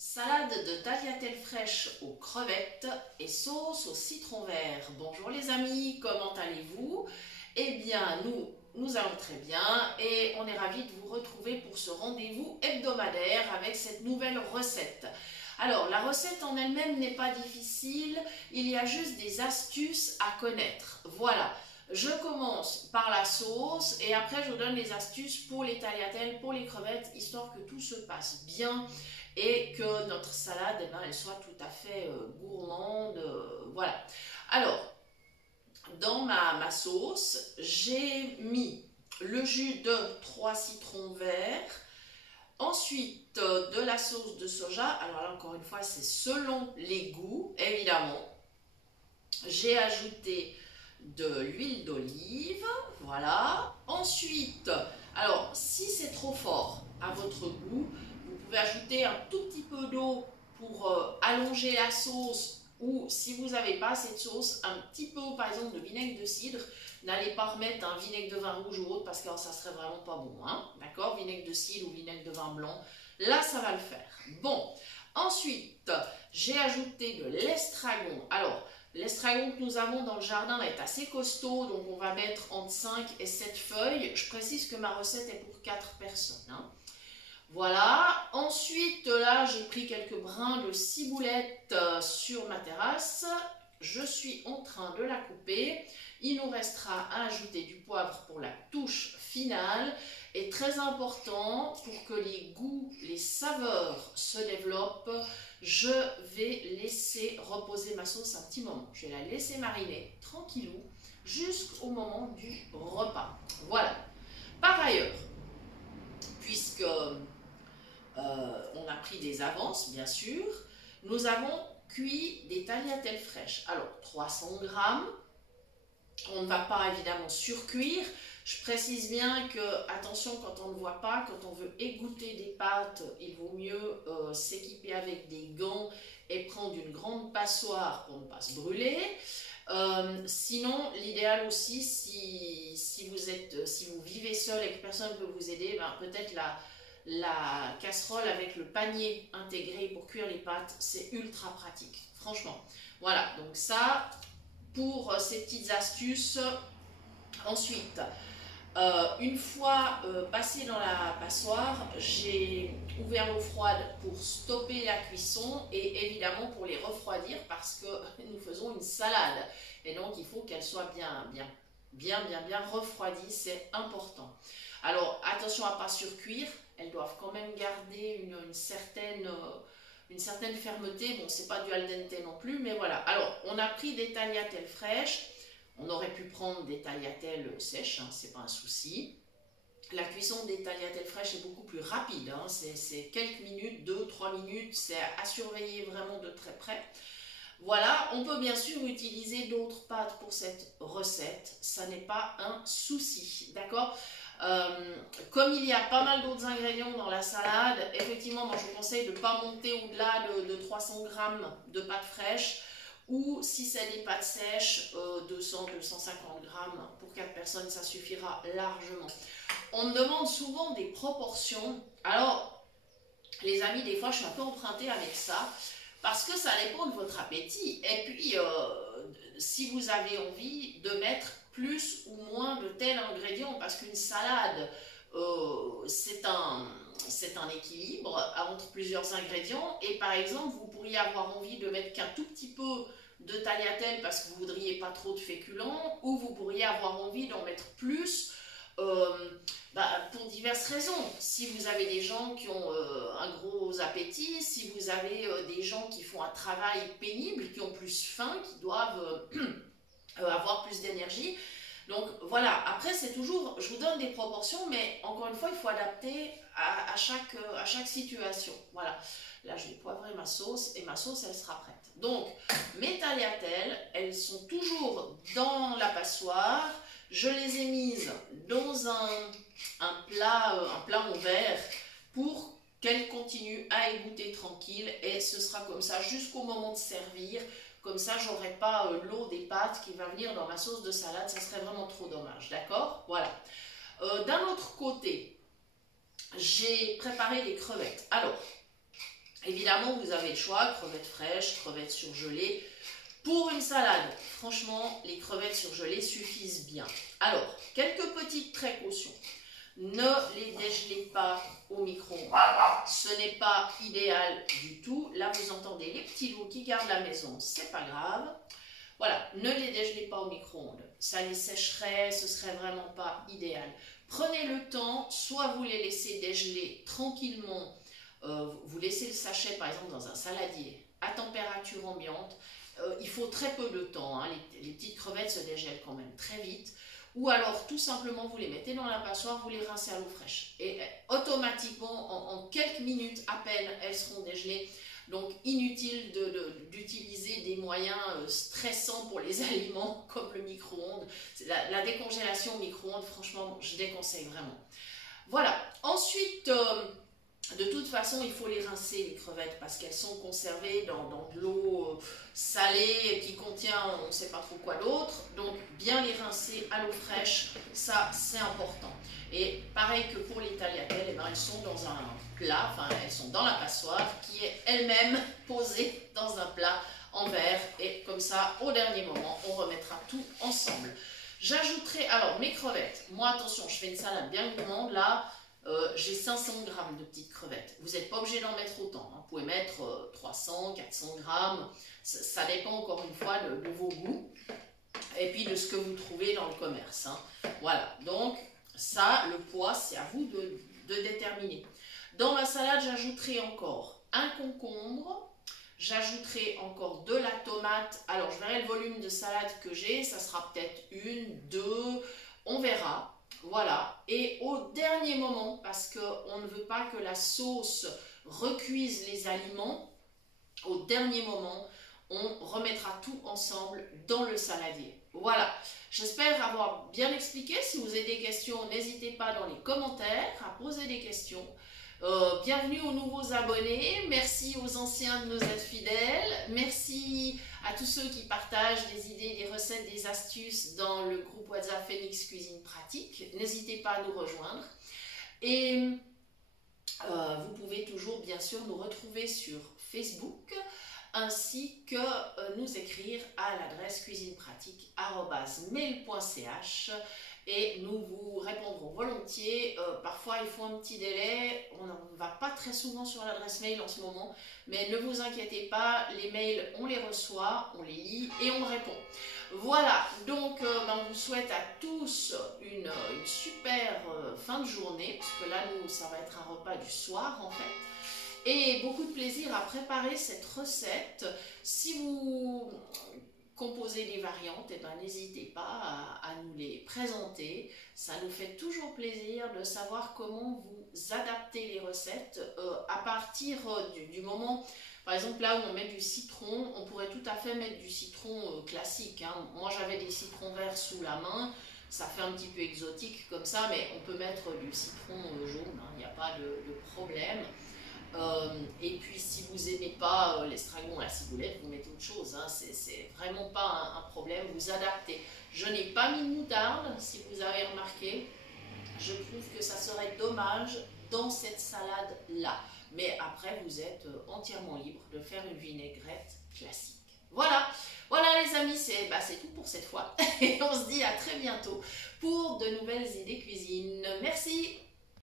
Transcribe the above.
Salade de tagliatelle fraîche aux crevettes et sauce au citron vert. Bonjour les amis, comment allez-vous? Eh bien, nous allons très bien et on est ravis de vous retrouver pour ce rendez-vous hebdomadaire avec cette nouvelle recette. Alors, la recette en elle-même n'est pas difficile, il y a juste des astuces à connaître. Voilà. Je commence par la sauce et après je vous donne les astuces pour les tagliatelles, pour les crevettes, histoire que tout se passe bien et que notre salade, elle soit tout à fait gourmande. Voilà. Alors, dans ma sauce, j'ai mis le jus de 3 citrons verts, ensuite de la sauce de soja. Alors là, encore une fois, c'est selon les goûts, évidemment. J'ai ajouté de l'huile d'olive, voilà. Ensuite, alors si c'est trop fort à votre goût, vous pouvez ajouter un tout petit peu d'eau pour allonger la sauce, ou si vous n'avez pas assez de sauce, un petit peu par exemple de vinaigre de cidre. N'allez pas remettre un vinaigre de vin rouge ou autre parce que ça serait vraiment pas bon, hein, d'accord? Vinaigre de cidre ou vinaigre de vin blanc, là ça va le faire. Bon, ensuite j'ai ajouté de l'estragon. Alors l'estragon que nous avons dans le jardin est assez costaud, donc on va mettre entre 5 et 7 feuilles. Je précise que ma recette est pour 4 personnes, hein. Voilà, ensuite là j'ai pris quelques brins de ciboulette sur ma terrasse. Je suis en train de la couper. Il nous restera à ajouter du poivre pour la touche finale. Et très important, pour que les goûts, les saveurs se développent, je vais laisser reposer ma sauce un petit moment. Je vais la laisser mariner tranquillou jusqu'au moment du repas. Voilà. Par ailleurs, puisque on a pris des avances, bien sûr, nous avons cuit des tagliatelles fraîches. Alors, 300 grammes. On ne va pas évidemment surcuire. Je précise bien que, attention, quand on ne voit pas, quand on veut égoutter des pâtes, il vaut mieux s'équiper avec des gants et prendre une grande passoire pour ne pas se brûler. Sinon, l'idéal aussi, si vous vivez seul et que personne ne peut vous aider, ben, peut-être la casserole avec le panier intégré pour cuire les pâtes, c'est ultra pratique, franchement. Voilà, donc ça, pour ces petites astuces. Ensuite, une fois passé dans la passoire, j'ai ouvert l'eau froide pour stopper la cuisson et évidemment pour les refroidir parce que nous faisons une salade. Et donc, il faut qu'elle soit bien refroidie, c'est important. Alors, attention à ne pas surcuire, elles doivent quand même garder une certaine fermeté. Bon, c'est pas du al dente non plus, mais voilà. Alors, on a pris des tagliatelles fraîches. On aurait pu prendre des tagliatelles sèches, hein, c'est pas un souci. La cuisson des tagliatelles fraîches est beaucoup plus rapide, hein, c'est quelques minutes, 2-3 minutes, c'est à surveiller vraiment de très près. Voilà, on peut bien sûr utiliser d'autres pâtes pour cette recette, ça n'est pas un souci, d'accord? Comme il y a pas mal d'autres ingrédients dans la salade, effectivement, moi je vous conseille de ne pas monter au-delà de 300 grammes de pâtes fraîches, ou si c'est des pâtes sèches, 200-250 grammes pour 4 personnes, ça suffira largement. On me demande souvent des proportions. Alors, les amis, des fois je suis un peu empruntée avec ça, parce que ça dépend de votre appétit. Et puis, si vous avez envie de mettre plus ou moins de tel ingrédient, parce qu'une salade, c'est un équilibre entre plusieurs ingrédients. Et par exemple, vous pourriez avoir envie de mettre qu'un tout petit peu de tagliatelle parce que vous ne voudriez pas trop de féculents, ou vous pourriez avoir envie d'en mettre plus pour diverses raisons. Si vous avez des gens qui ont un gros appétit, si vous avez des gens qui font un travail pénible, qui ont plus faim, qui doivent avoir plus d'énergie. Donc voilà, après c'est toujours, je vous donne des proportions, mais encore une fois, il faut adapter à chaque situation. Voilà, là je vais poivrer ma sauce et ma sauce elle sera prête. Donc mes tagliatelles, elles sont toujours dans la passoire. Je les ai mises dans un plat en verre pour qu'elles continuent à égoutter tranquille, et ce sera comme ça jusqu'au moment de servir. Comme ça, j'aurai pas l'eau des pâtes qui va venir dans ma sauce de salade, ça serait vraiment trop dommage, d'accord? Voilà. D'un autre côté, j'ai préparé les crevettes. Alors, Évidemment, vous avez le choix, crevettes fraîches, crevettes surgelées. Pour une salade, franchement, les crevettes surgelées suffisent bien. Alors, quelques petites précautions. Ne les dégelez pas au micro-ondes. Ce n'est pas idéal du tout. Là, vous entendez les petits loups qui gardent la maison, c'est pas grave. Voilà, ne les dégelez pas au micro-ondes. Ça les sécherait, ce serait vraiment pas idéal. Prenez le temps, soit vous les laissez dégeler tranquillement, vous laissez le sachet par exemple dans un saladier à température ambiante. Il faut très peu de temps, hein. Les petites crevettes se dégèlent quand même très vite. Ou alors tout simplement vous les mettez dans la passoire, vous les rincez à l'eau fraîche. Et automatiquement, en quelques minutes à peine, elles seront dégelées. Donc inutile d'utiliser des moyens stressants pour les aliments comme le micro-ondes. La décongélation au micro-ondes, franchement, je déconseille vraiment. Voilà, ensuite... de toute façon, il faut les rincer, les crevettes, parce qu'elles sont conservées dans de l'eau salée qui contient on ne sait pas trop quoi d'autre. Donc, bien les rincer à l'eau fraîche, ça, c'est important. Et pareil que pour les tagliatelles, eh ben, elles sont dans un plat, enfin, elles sont dans la passoire, qui est elle-même posée dans un plat en verre. Et comme ça, au dernier moment, on remettra tout ensemble. J'ajouterai, alors, mes crevettes. Moi, attention, je fais une salade bien gourmande, là. J'ai 500 g de petites crevettes. Vous n'êtes pas obligé d'en mettre autant. Hein. Vous pouvez mettre 300, 400 g. Ça dépend encore une fois de vos goûts et puis de ce que vous trouvez dans le commerce. Hein. Voilà. Donc, ça, le poids, c'est à vous de déterminer. Dans ma salade, j'ajouterai encore un concombre. J'ajouterai encore de la tomate. Alors, je verrai le volume de salade que j'ai. Ça sera peut-être une, deux. On verra. Voilà, et au dernier moment, parce qu'on ne veut pas que la sauce recuise les aliments, au dernier moment, on remettra tout ensemble dans le saladier. Voilà, j'espère avoir bien expliqué. Si vous avez des questions, n'hésitez pas dans les commentaires à poser des questions. Bienvenue aux nouveaux abonnés, merci aux anciens de nos aides fidèles, merci à tous ceux qui partagent des idées, des recettes, des astuces dans le groupe WhatsApp Phoenix Cuisine Pratique. N'hésitez pas à nous rejoindre. Et vous pouvez toujours bien sûr nous retrouver sur Facebook ainsi que nous écrire à l'adresse cuisinepratique@mail.ch et nous vous répondrons volontiers. Parfois il faut un petit délai, on ne va pas très souvent sur l'adresse mail en ce moment, mais ne vous inquiétez pas, les mails on les reçoit, on les lit et on répond. Voilà, donc on vous souhaite à tous une super fin de journée, parce que là nous ça va être un repas du soir en fait. Et beaucoup de plaisir à préparer cette recette. Si vous composez des variantes, eh ben, n'hésitez pas à nous les présenter. Ça nous fait toujours plaisir de savoir comment vous adaptez les recettes à partir du moment, par exemple là où on met du citron, on pourrait tout à fait mettre du citron classique. Hein. Moi j'avais des citrons verts sous la main. Ça fait un petit peu exotique comme ça, mais on peut mettre du citron jaune, hein, il n'y a pas de problème. Et puis si vous n'aimez pas l'estragon, la ciboulette, vous mettez autre chose, hein. C'est vraiment pas un problème, vous adaptez. Je n'ai pas mis de moutarde, si vous avez remarqué. Je trouve que ça serait dommage dans cette salade là, mais après vous êtes entièrement libre de faire une vinaigrette classique. Voilà, voilà les amis, c'est tout pour cette fois et on se dit à très bientôt pour de nouvelles idées cuisine. Merci.